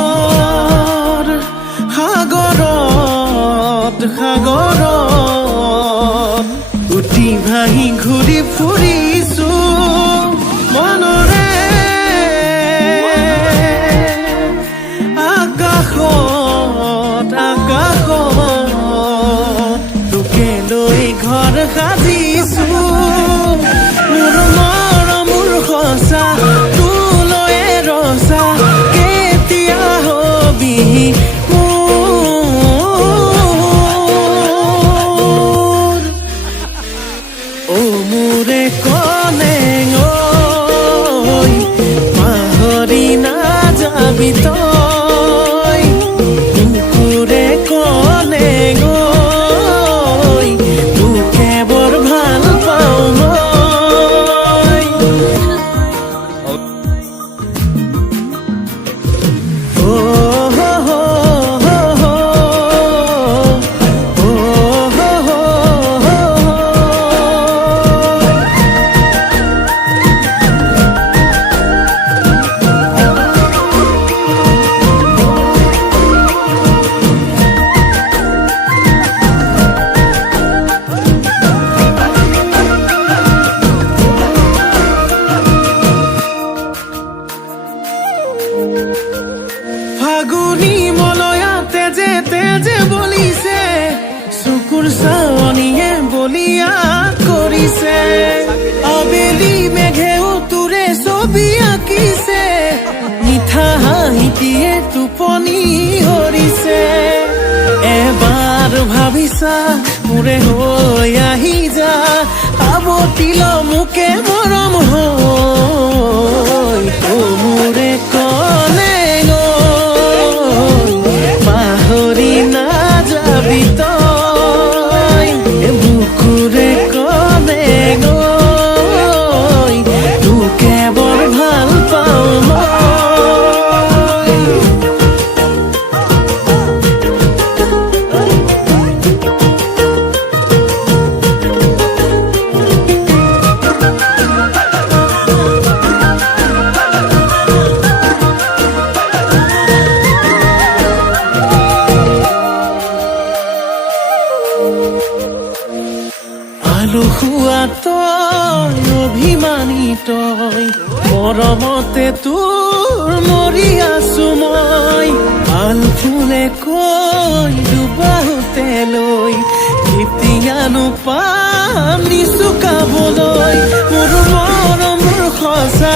সপোনৰ সাগৰত উটি ভাহি ঘূৰি ফুৰিছো মনৰে আকাশত তোকে লৈ ঘৰ সাজিছো মোৰ মৰম মোৰ সঁচা তোলৈ ৰচা কেতিয়া হবি মোৰে কলেং পাহৰি নাযাবি তই কুকুৰে কলেং তোকে বৰ ভাল পাওঁ মই ফাগুনি মলয়াতে তেজে বলিছে চকুৰ চাৱনিয়ে বলিয়া কৰিছে আবেলি মেঘেও তোৰে ছবি আঁকিছে মিঠা হাঁহিটিয়ে টোপনি হৰিছে এবাৰ ভাবিছা মোৰে হৈ আহি যা আৱতিল মোকে মৰম হৈ মোৰে কলে পাহৰি নাযাবি তই বুকুৰে কলে তোকে বৰ ভাল পাওঁ মই আলসুৱা তই অভিমানী তই মৰমতে তোৰ মৰি আছো মই ভাল ফুলে কৈ ডুবাওতে লৈ কেতিয়ানো পাম নিচুকাবলৈ মোৰ মৰমৰ সঁচা